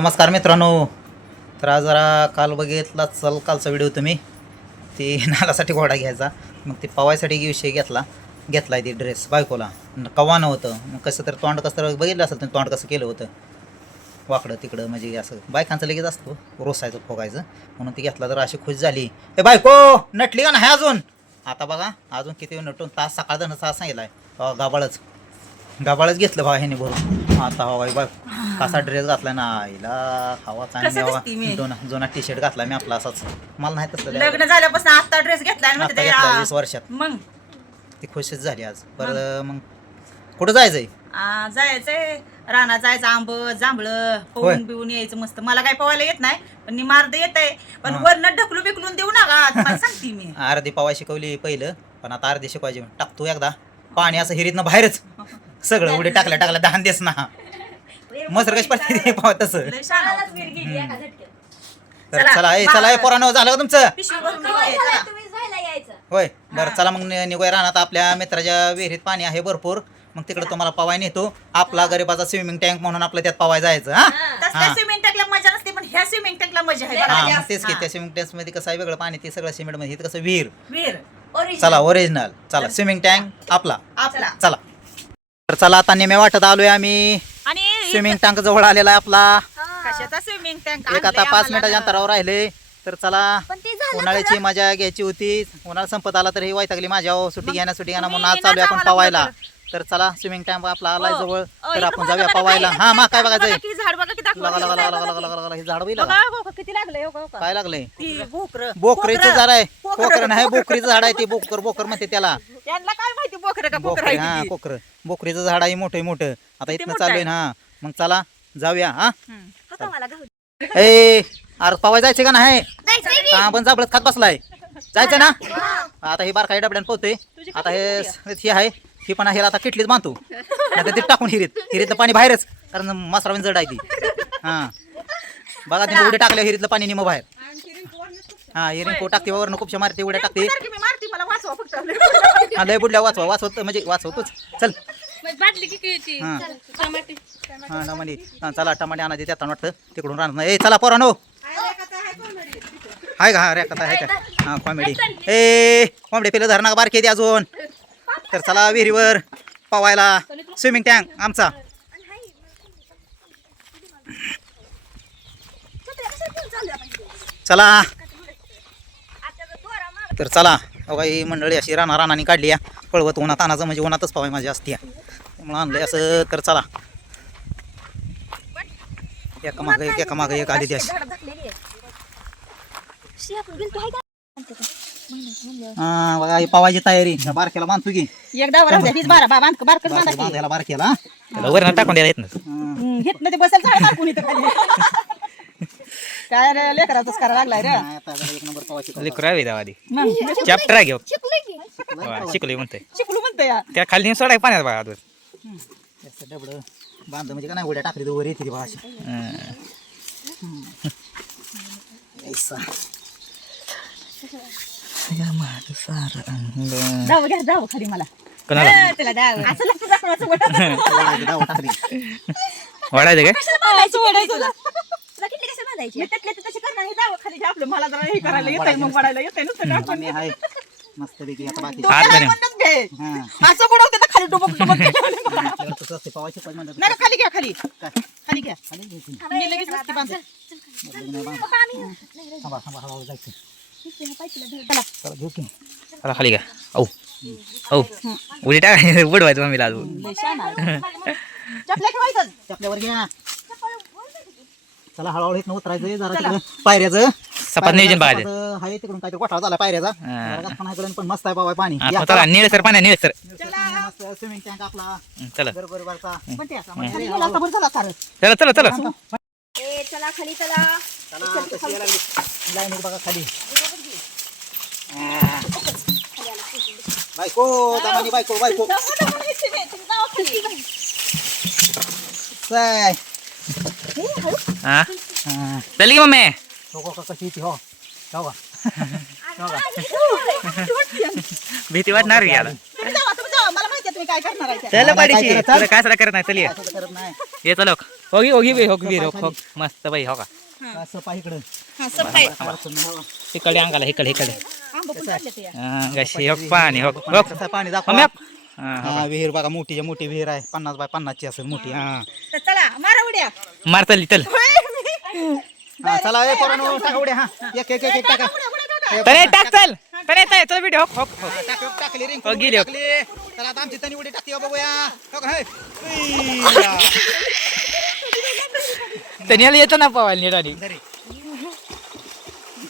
नमस्कार मित्रांनो. तर आज जरा काल बघितला चल कालचा व्हिडिओ तुम्ही. ते नालासाठी घोडा घ्यायचा. मग ते पवायसाठी विषय घेतला. घेतला आहे ते ड्रेस बायकोला. न कवा नव्हतं. मग कसं तर तोंड कसं तर बघितलं असेल तुम्ही तोंड कसं केलं होतं. वाकडं तिकडं म्हणजे असं बायकांचं लगेच असतो. रोसायचं फोगायचं. म्हणून ती घेतला तर अशी खुश झाली. ए बायको नटली का नाही अजून? आता बघा अजून किती वेळ नटून तास सकाळ दन तास सांगितला आहे गाबाळच. गाबाळच घेतलं बघा ह्याने भरून. आता हवा बाय कसा ड्रेस घातला ना आईला हवा कसं चांगली दिसती मी? जुना जुना टी शर्ट घातला मी आपला असाच. मला नाही तसं लय लग्न झाल्यापासून आता ड्रेस घेतला आणि आता म्हणते घेतला ते, वीस वर्षात. मग? ती खुशच झाली आज. परत मग कुठं जायचंय? आ, जायचंय. रानात जायचं आंब जांभळं होय. पवून बिवून यायचं मस्त. मला काय पवायला येत नाही पण मी मार्द येत आहे पण हा. वरनं ढकलू बिकलून देऊ नका तुम्हाला सांगते मी. अर्धी पवाय शिकवली पहिलं पण आता अर्धी शिकवायची. टाकतो एकदा. पाणी असं हिरीतनं बाहेरच. सगळं उडी टाकल्या टाकल्या दहा देस ना. मसर कशी पडते ते पाव तसं. तर चला, चला ए चला ए पोरानो झालं का तुमचं? होय बरं चला मग नि- निघूया. राहणार आपल्या मित्राच्या विहिरीत पाणी आहे भरपूर. मग तिकडे तुम्हाला पवाय नेतो आपला गरीबाचा स्विमिंग टँक म्हणून आपलं त्यात पवाय जायचं हा? तसं. त्या स्विमिंग टँकला मजा नसते पण ह्या स्विमिंग टँकला मजा आहे. हा तेच की. त्या स्विमिंग टँकमध्ये कसं आहे वेगळं पाणी ते सगळं सिमेंटमध्ये कसं विहीर. चला ओरिजिनल चला स्विमिंग टँक आपला. आपला चला. तर चला आता नेमे वाटत आलोय आम्ही. आणि स्विमिंग टँक जवळ आलेला आहे आपला. कशाचा स्विमिंग टँक एक आता पाच मिनिटाच्या अंतरावर राहिले. तर चला पण ते झालं उन्हाळ्याची मजा घ्यायची होती. उन्हाळा संपत आला तर ही वाईटागली माझ्या अहो, सुट्टी घ्या ना सुट्टी घ्या ना म्हणून आज चालू आहे आपण पवायला तर चला स्विमिंग टँक आपला आलाय हो. जवळ. तर आपण जाऊया पवायला. हा मा काय बघा, बघायचंय? की झाड बघा किती दाखवलं. लगा लगा लगा लगा लगा लगा लगा हे झाड बघितलं बघा, का? किती लागलंय हो, हो, काय लागलंय? ती बोकर. बोकरीचं झाड आहे. बोकरं. कोकर नाही बोकरीचं झाड आहे ते. बोकर बोकर म्हणते त्याला. त्यांना काय माहिती बोकर का बोकर बोकरी आहे हा? कोकर बोकरीचं झाड आहे मोठं मोठं. आता इथनं मोठं चाललोय आहे? ना मग चला जाऊया हा. हम्म. होतं मला गाव ए अरे पवाय जायचे का नाही? हा पण जाबळत खात बसलाय. जायचं ना? आता ही बारकाई डबड्यान पोहतोय. आता हे हे आहे. ही पण आहे आता किटलीच बांधतो. नाही ते टाकून हिरीत. हिरीतलं पाणी बाहेरच कारण मसरावीन जड आहे ती. हा. बघा तिथे उड्या टाकल्या हिरीतलं पाणी निम बाहेर. हा हिरीन को टाकते वरनं खूपशा मारते उड्या टाकते. हा लय बुडल्या वाचवा वाचवत म्हणजे वाचवतोच. चल. हा. टमाटे. हा टमाटे. हा चला टमाटे आणा त्यात वाटतं तिकडून राहणार ए चला पोरानो. हाय का? हा रेखात आहे का? हा कॉमेडी. ए कॉमेडी पेलं धरणा बारके दे अजून. तर चला विहिरीवर पवायला. स्विमिंग टँक आमचा. चला. तर चला. बघा मंडळी अशी राणा रानाने काढली आहे पळवत उन्हात आणाचं म्हणजे उन्हातच पावाय माझी असते त्यामुळे आणलंय असं तर चला. एका मागं एक एका मागं एक आली ती अशी. हा बघा ही पावायची तयारी. त्या बारक्याला बांधतो की. एक डावर राहू द्या, हीच बारा बा बांध बारक्याला. हा? त्याला वरनं टाकून द्यायला येत हा. हम्म, ते बसेल झाड मारकून इथं खाली. काय रे लेकराचाच करा लागलाय रे. हा, आता जरा एक नंबर पावायची लेकरं आधी मग, चॅप्टर घेऊ की. शिकलोय म्हणतोय. चिपलू म्हणतो या. त्या खाली नेऊन सोडाय पाण्यात बघा जास्त डबडं बांध म्हणजे का नाही उड्या टाकली तर वर येते ती हं. ऐसा. जाऊ घ्या जाऊ खाली मला कोणाला ए, तिला जाऊ असं दाखवायचं. त्याला. वाढायचं काय असं ओढायचं तुला. तुला किती कसं बांधायची मी त्यातल्या तिथं तशी करणार हे जावं खाली घ्या आपलं मला जरा हे करायला येतंय मग पडायला येतंय नुसतं टाकून आणि आहे मस्त पैकी आता बाकी तो आत काय नाही. म्हणत घे असं बुडवते ना खाली डुबक डुबक. त्याला तसं असते पावायची पण नाही खाली घ्या खाली काय? खाली घ्या खाली घ्यायची. मी लगेच नसते बांधत. बदलून नाही बांध. थांबा थांबा हळूहळू जायचं चला घेऊ की चला खाली घ्या. औ. औ. उडी टाक. बुडवायचं मम्मीला अजून. चपल्यावर घ्या चला हळूहळू इथनं उतरायचं जरा तिकडं पायऱ्याचं. सपाट नियोजन बघायचं सपाट आहे तिकडून काहीतरी गोठा झाला पायऱ्याचा. हा. जरा पण मस्त आहे बाबा पाणी. चला निळ सर पाण्या निळ सर. मस्त. स्विमिंग टँक आपला. चला. गरगरीवरचा. पण ते असं म्हणजे खाली गेला असता बरं झालं असतं रे. चला चला. चला ए चला खाली चला. चला, कशी यायला लागली. लाईन बघा खाली. बायको दमानी बायको बायको. जाऊ. काय हा हा. चल की मम्मी. कशी येते हो. का भीती वाटणार याला. तुम्ही जावा तुम्ही जावा. मला माहिती आहे तुम्ही काय करणार आहे ते. चल. तुला काय सगळं करत नाही. चल ये. असं तर करत नाही? ये चल होगी होगी बे होगी हो हो मस्त बाई हो का इकडं हा अंगाला इकडे इकडे. हा, कशी हो पाणी हो हो कसं पाणी विहीर बघा मोठीच्या मोठी विहीर आहे पन्नास बाय पन्नासची असेल मोठी हा तर चला मारा उड्या मार चल चल हा चला ए पोरांनो टाका उड्या हा एक एक एक एक टाका तने टाक चल तने ताय तो व्हिडिओ हो हो टाक टाकली रिंग हो, गेली, चला आता आमची तनी उडी टाकते हो बघूया हो का, हे. उईया. तने येतो ना पवायला नीट घरी.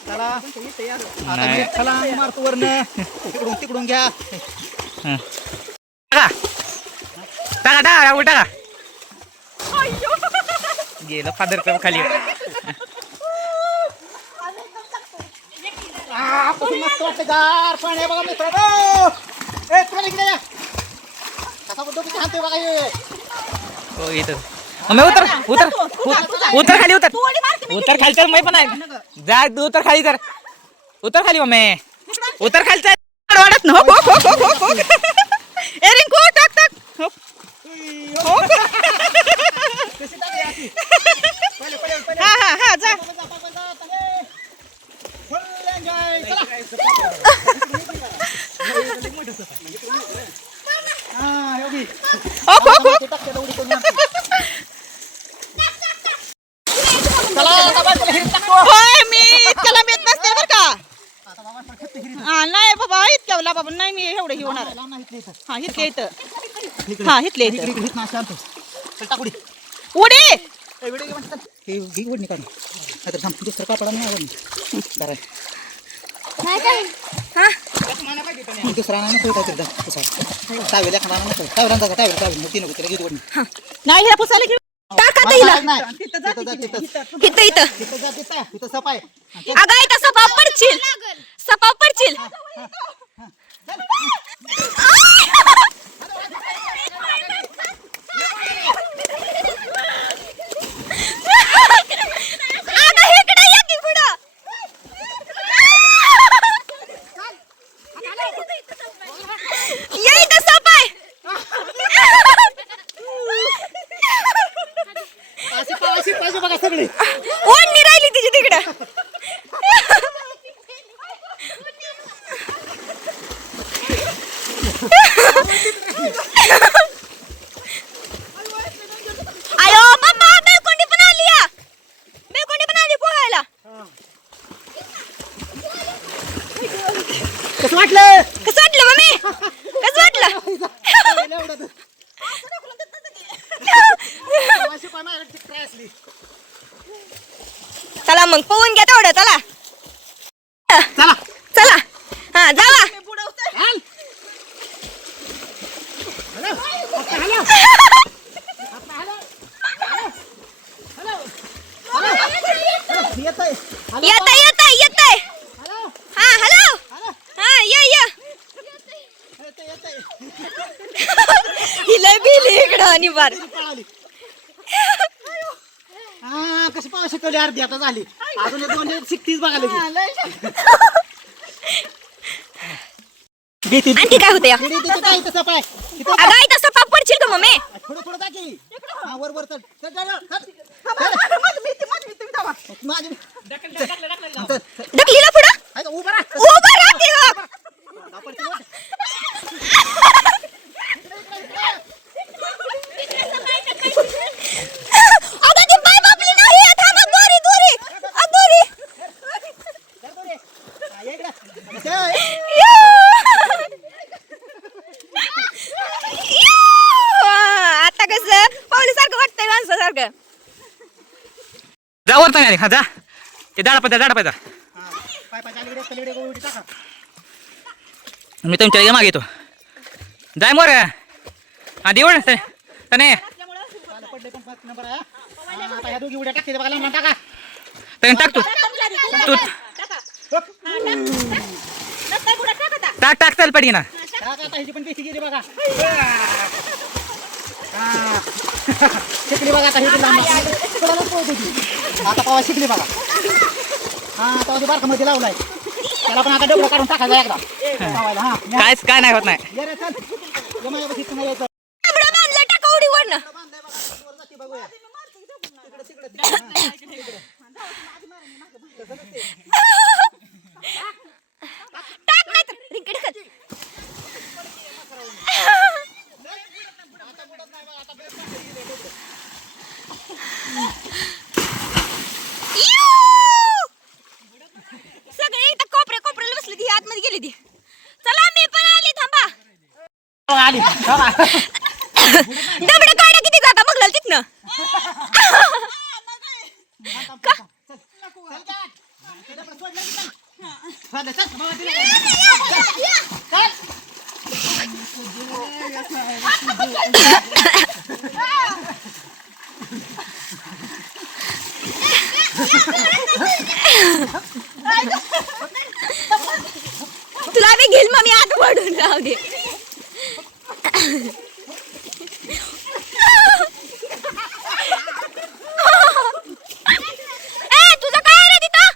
चला आता नाही. मी चला मारतो वरनं तिकडून तिकडून घ्या हं. टाका टाका टाका उठ टाका गेलं फादर पे खाली आ, कसं मस्त वाटतं गार पाणी आहे बघा मित्रांनो ए तुम्हाला इकडे या कसा बोलतो की हाणतोय बघा हे. हो इथं मम्मी उतर उतर उत- उतर खाली उतर. उतर खाली तर मी पण आहे. जा तू उतर खाली तर उतर खाली मम्मी उतर. खाली चल वाढत ना हो हो हो हो हो ए रिंकू टाक टाक. हो. हो. हा हा हा जा. चला. हा, योगी. हो हो हो ते टाकते दौडी करून. चला, आता बाजूला हिरीत टाकतो. होय मी इतक्याला येत नसते बरं का आता बाबा पण खट्ट हिरीत. हा नाही बाबा इतक्याला बाबा नाही मी एवढं ही होणार लांब नाही इथलं इथं. हा इथले इथं. हा इथले इथं उडी. हे घे ओढणी काढून. नाहीतर थांब, दुसरं कापड आण ना ओढणी. बरं आहे. दुसरा आणा नको काहीतरी जा, दुसरा. टावेल एखादा आणा नको. टावेल आणा, टावेल, टावेल. मग ती नको, तिला घे ओढणी. नाही हे पुसायला घेऊ टाका मला हिला नाही. इथं इथं तिथं जा, तिथं. तिथं सप आहे. अगं इथं सपा पडशील सपा पडशील अगं इकडे ये की पुढं ये इथं सप आहे अशी पा- अशी पाहिजे बघा सगळी. ओढणी राहिली तिची तिकडं आयो मम्मा बेलकोंडी पण आली या बेलकोंडी पण आली पोहायला कसं वाटलं कसं वाटलं मम्मी कसं वाटलं अशी पाय माझ्याकडे चिकटराय असली. चला मग पोहून घ्या तेवढं चला चला चला हा जावा हाल. हॅलो. आता हॅलो. आता हॅलो. हॅलो. हॅलो. हॅलो. येतोय. हॅलो. येत येत येत हॅलो. हा हॅलो हॅलो. हा ये ये येतोय, येतोय. हिला बिली इकडं आणि बार ती पळाली. हा कशी पाव शिकवली अर्धी आता झाली. अजून एक दोन शिकतीच बघायला घेते आणखी काय होतं या काय तसं पाय. तिथं अगं आई तसं पाप पडशील का मम्मी? थोडं थोडं टाकी हा वर वर चढ चढ, चढ, चढ. माझी चल, चल. ढकलीला पुढं आहे का? उभं राहा. उभं राहते हो. आपण तिला- अगं ती पाय बापली नाही थांबा दोरी दोरी अ, दोरी चढ, चढ, ये. हा, ये इकडं. चल. यो! यो! आता कसं पावलीसारखं माणसासारखं जा वर नाही हा जा ते दाडा पाहिजे दाडा पाहिजे हा, मी तुमच्या इथे मागे येतो जाय मोर हा देऊ ना तने चालेल, पडले पण पाच नंबर आहे हा. हा, आता ह्या दोघी उड्या टाकते बघा लांब लांब टाका तू तू टाक टाक चल पडगी ना शिकली बघा आता ही. आता पावा शिकली बघा. हा लावलाय. त्याला पण आता डबडं काढून टाकायचा एकदा. पावायला हा. या. कायच काय नाही होत नाही. ये रे, चल. ये माझ्यापाशी इथनं यायचं. बांधलं टाका उडीवरनं बांधलंय बघा, वर जाती बघूया. टाक नाही तर रिंकड कर. इऊ! सगळे इथं कोपरे कोपऱ्याला बसली ती आतमध्ये गेली ती चला मी पण आली थांबा दबड काढा किती जाता मग तिथनं. तुला मी घेईल मग मी आत पडून राहू दे ए तुझं काय रे तिथं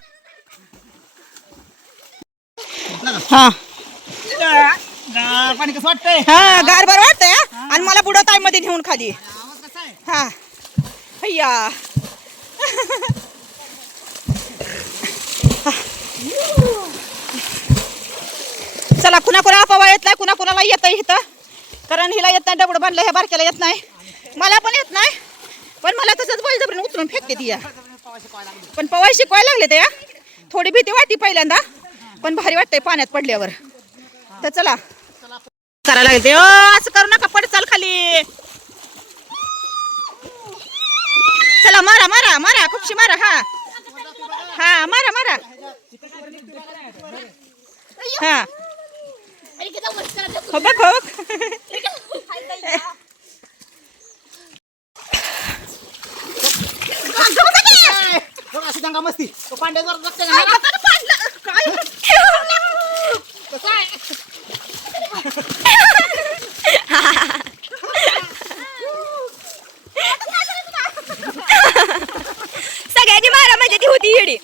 हा. पाणी कसं वाटतंय? हा गारभार वाटतंय हा? आणि मला बुडवतायमध्ये नेऊन खाली. हा अय्या. चला कुणा कुणा पवा येत नाही कुणा कुणाला येत इथं? कारण हिला येत नाही डबड बांधलं ह्या बारक्याला येत नाही. मला पण येत नाही. पण मला तसंच बळजबरीने उतरून फेकते ती या. पण पवाय शिकवायला लागले ते या. थोडी भीती वाटते पहिल्यांदा. पण भारी वाटतंय पाण्यात पडल्यावर. तर चला. करायला लागेल ते. ओ असं करू नका पड चाल खाली. चला मारा मारा मारा खुपशी मारा हा. हा मारा मारा. हा. हो बघ हो मस्ती. तो पांड्या जरा बघते काय हातानं पाडलं? काय? सगळ्यांनी मारा म्हणजे ती होती येडी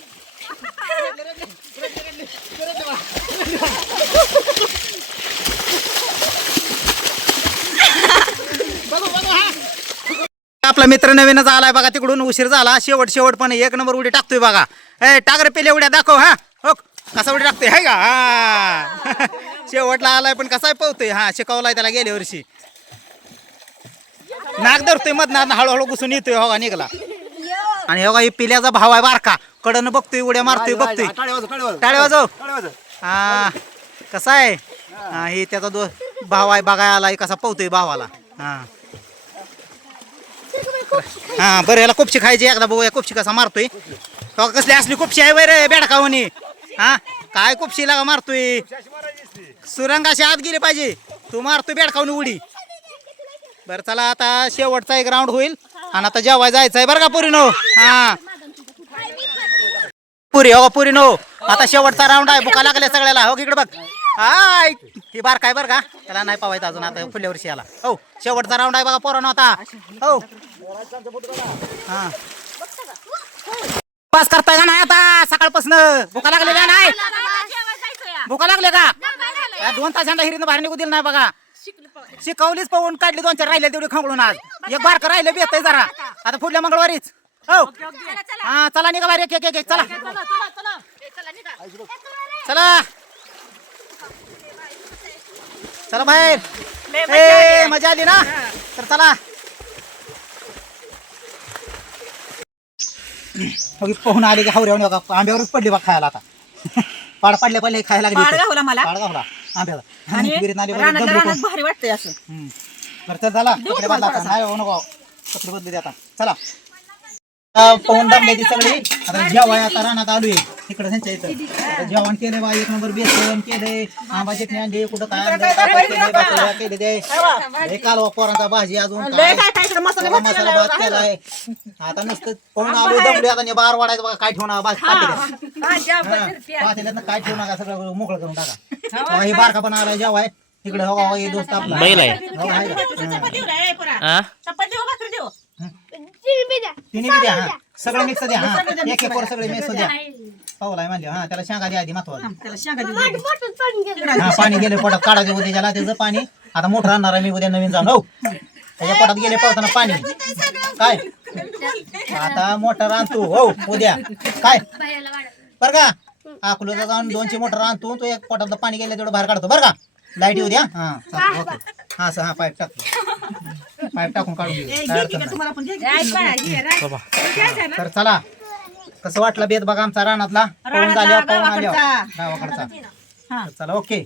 आपला मित्र नवीनच आलाय बघा तिकडून उशीर झाला. शेवट शेवट पण एक नंबर उडी टाकतोय बघा. ए टाक रे पेले उड्या दाखव हा. हो कसा उडी टाकतोय हाय का? हा. शेवटला आलाय पण कसा पवतोय हा शिकवलाय त्याला गेल्या वर्षी. नाक धरतोय मधनं हळूहळू घुसून येतोय हो निघला. आणि हो ही पिल्याचा भाव आहे बारका. कडनं बघतोय उड्या मारतोय बघतोय. टाळ्या वाजव हा कसा आहे? हा ही त्याचा दो भाव आहे बघाय आलाय कसा पवतोय भावाला. हा. हा बरं याला कोपशी खायची एकदा बघूया कोपशी कसा मारतोय. कसली असली कोपशी आहे बरं बेडकावणी. हा काय कोपशी लागा मारतोय? सुरंगाशी आत गेली पाहिजे. तू मारतोय बेडकावणी उडी. बरं चला आता शेवटचा एक राऊंड होईल. आणि आता जेवाय जायचंय बरं का पुरीनो? हा. पुरी हो पुरीनो. आता शेवटचा राऊंड आहे बुका लागल्या सगळ्याला. हो इकडे बघ. हाय. ही बार काय बर का? त्याला नाही पावायचं अजून आता पुढल्या वर्षी आला हो शेवटचा राऊंड आहे बघा पोरानो आता. हो. हा. पास करताय का नाही आता? सकाळपासून. भुका लागले का नाही? भुका लागले का? या दोन तासांना हिरीनं बाहेर निघू दिलं नाही बघा. शिकवलीच पवून काढली दोन चार राहिले तेवढी खंगळून आज. एक बारकं राहिलं बी येतंय जरा. आता पुढल्या मंगळवारीच. हो. हा चला निघा बाहेर. एक एक एक एक चला. चला. चला बाहेर. ए मजा आली ना? तर चला. मग पोहून आली की हावऱ्यावर बघा आंब्यावरच पडली बघ खायला आता. पाड पडल्या पडले खायला लागली. गावला मला. पाड गावला. आंब्यावर. आणि विहिरीत आली बघ, रानातल्या दमली रानात पण. भारी वाटतंय असं. हम्म. बरं तर चला. कपडे बदला आता. थोडासा. नाही हो, नको. कपडे बदलू दे आता. चला. आता पाहून दमले ती सगळी. आता जेवाय आता रानात आलोय. त्यांच्या इथं. जेवण केलंय बा एक नंबर बेसन केलंय आंबा चटणी आणली कुठं काय केले दे हे कालवा पोरांचा भाजी अजून मसाले भात केलाय. आता नुसतं पाहून आलो दमले आता ने बार वाढायचं बघा काय ठेवणार पातेल्यात. काय ठेवू नका सगळं मोकळं करून टाका. हो, ही बारका पण आलाय जेवाय. इकडे हो दोस्त आपला. बैल आहे. हो, आहे का? हं. चपाती देऊ रे, पोरा. हा. चपाती देऊ, भाकरी देऊ. तिन्ही बी द्या हा. सगळं मिक्स द्या हा एक एक वर सगळे मिक्स द्या. पावलाय म्हणले हा त्याला शेंगा द्या आधी महत्वाचं त्याला शेंगा देऊ. हा पाणी गेले पोटात काढायचं उद्या त्याला त्याचं पाणी. आता मोठं आणणार आहे मी उद्या नवीन जाऊन. हो. त्याच्या पोटात गेले पावसानं पाणी. काय? आता मोटर आणतो हो उद्या. काय? बर का? अकलूचा जाऊन दोनशे मोटर आणतो तो एक पोटातलं पाणी गेलं तेवढं बाहेर काढतो. बरं का? लाइट येऊ द्या. हा चालतं, ओके. हा सर हा पाईप टाकतो. पाईप टाकून काढून घेऊ काय अडचण नाही. तुम्हाला पण घे. बाबा तर चला कसं वाटलं बेत बघा आमचा रानातला पळून रानातला, झाल्यावर पळून आल्यावर गावाकडचा. गावाकडचा हा. तर चला ओके.